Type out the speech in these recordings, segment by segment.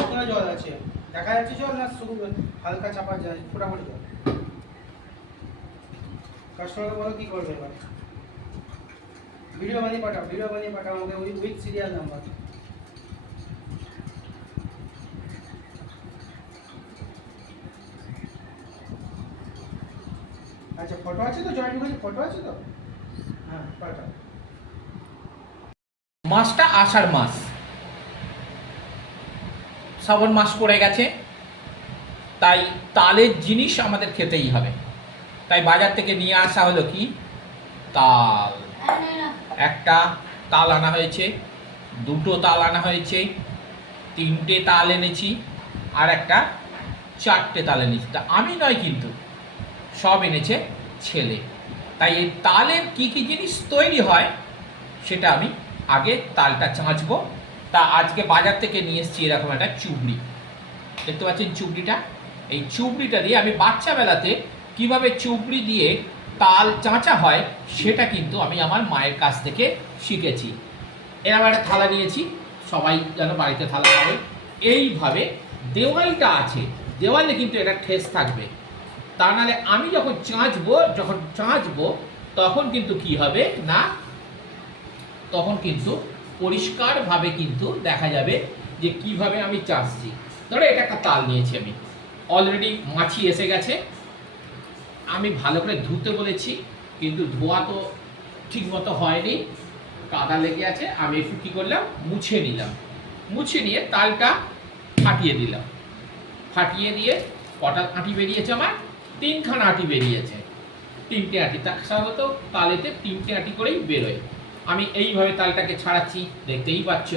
কতটা জল আছে। দেখা যাচ্ছে জল না শুধু হালকা চাপা যায়, ফোটাফুটি জল। কাস্টমারকে বলো কি করবে এবার? ভিডিও বানিয়ে পাঠাও ভিডিও বানিয়ে পাঠাও আমাকে উইথ উইথ সিরিয়াল নাম্বার আচ্ছা ফটো আছে তো? জয়েন্ট করে ফটো আছে তো? হ্যাঁ পাঠাও। মাসটা আষাঢ় মাস। শ্রাবণ মাস পড়ে গেছে, তাই তালের জিনিস আমাদের খেতেই হবে। তাই বাজার থেকে নিয়ে আসা হলো কি? তাল। একটা তাল আনা হয়েছে, দুটো তাল আনা হয়েছে, তিনটে তাল এনেছি, আর একটা চারটে তাল এনেছি। তা আমি নয় কিন্তু, সব এনেছে ছেলে। তাই এই তালের কী কী জিনিস তৈরি হয়, সেটা আমি আগে তালটা চাঁচবো তা আজকে বাজার থেকে নিয়ে এসেছি এরকম একটা চুবড়ি। দেখতে পাচ্ছেন চুবড়িটা? এই চুবড়িটা দিয়ে আমি বাচ্চাবেলাতে কীভাবে চুবড়ি দিয়ে তাল চাঁচা হয়, সেটা কিন্তু আমি আমার মায়ের কাছ থেকে শিখেছি। এরকম একটা থালা নিয়েছি, সবাই যেন বাড়িতে থালা পাবে এইভাবে দেওয়ালটা আছে, দেওয়ালে কিন্তু এটা ঠেস থাকবে। তা নাহলে আমি যখন চাঁচবো যখন চাঁচবো, তখন কিন্তু কি হবে না? তখন কিন্তু পরিষ্কারভাবে কিন্তু দেখা যাবে যে কীভাবে আমি চাষছি ধরো এটা একটা তাল নিয়েছি আমি। অলরেডি মাছি এসে গেছে। আমি ভালো করে ধুতে বলেছি, কিন্তু ধোয়া তো ঠিক মতো হয়নি। কাদা লেগে আছে। আমি একটু কী করলাম? মুছে নিলাম। মুছে নিয়ে তালটা ফাটিয়ে দিলাম। ফাটিয়ে দিয়ে কটা আঁটি বেরিয়েছে আমার? তিনখানা আঁটি বেরিয়েছে। তিনটে আঁটি। তার সাধারণত তালেতে তিনটে আঁটি করেই বেরোয়। আমি এইভাবে তালটাকে ছাড়াচ্ছি দেখতেই পাচ্ছ।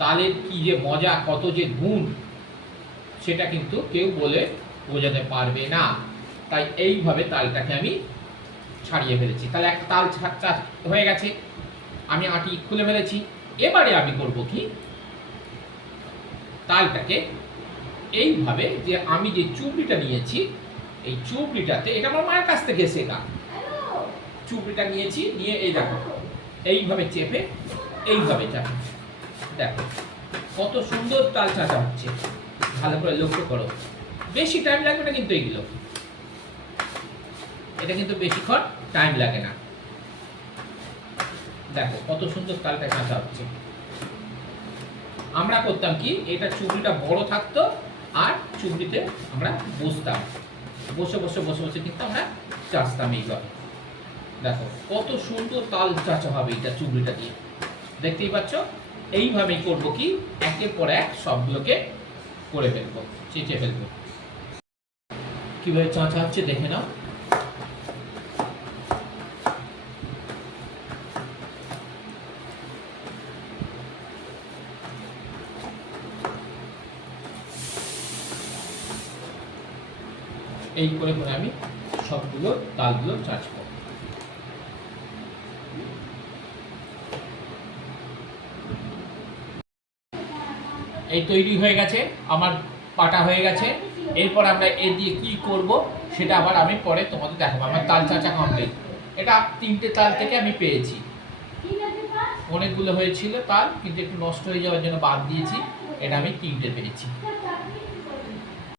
তালের কি যে মজা কত যে গুণ সেটা কিন্তু কেউ বলে বোঝাতে পারবে না। তাই এইভাবে তালটাকে আমি ছাড়িয়ে ফেলেছি। তাহলে একটা তাল হয়ে গেছে। আমি আটি খুলে ফেলেছি। এবারে আমি করব কি? তালটাকে এইভাবে যে আমি যে চুবড়িটা নিয়েছি এই চুবড়িটাতে এটা আমার মায়ের কাছ থেকে শেখা। চুবড়িটা নিয়েছি নিয়ে এই দেখো। এইভাবে চেপে এইভাবে চাপে। দেখো, কত সুন্দর তাল চাঁচা হচ্ছে। ভালো করে লক্ষ্য করো। বেশি টাইম লাগবে না কিন্তু এইগুলো। এটা কিন্তু বেশিক্ষণ টাইম লাগে না। দেখো, কত সুন্দর তালটা কাঁচা হচ্ছে। আমরা করতাম কি, এটা চুবড়িটা বড় থাকতো আর চুবড়িতে আমরা বসতাম। বসে বসে বসে বসে কিন্তু আমরা চাষতাম এইভাবে। দেখো, কত সুন্দর তাল চাচা হবে এটা চুবড়িটা দিয়ে। দেখতেই পাচ্ছ? এইভাবেই করব কি? একের পর এক সবগুলোকে করে ফেলব চেঁচে ফেলব। কীভাবে চাঁচা হচ্ছে দেখে নাও। এই করে করে আমি সবগুলো তালগুলো চাঁচবো এই তৈরি হয়ে গেছে, আমার পাটা হয়ে গেছে। এরপর আমরা এ দিয়ে কি করব সেটা আবার আমি পরে তোমাদের দেখাবো। আমার তাল চাচা কমপ্লিট এটা তিনটে তাল থেকে আমি পেয়েছি। অনেকগুলো হয়েছিল তাল, কিন্তু একটু নষ্ট হয়ে যাওয়ার জন্য বাদ দিয়েছি। এটা আমি তিনটে পেয়েছি।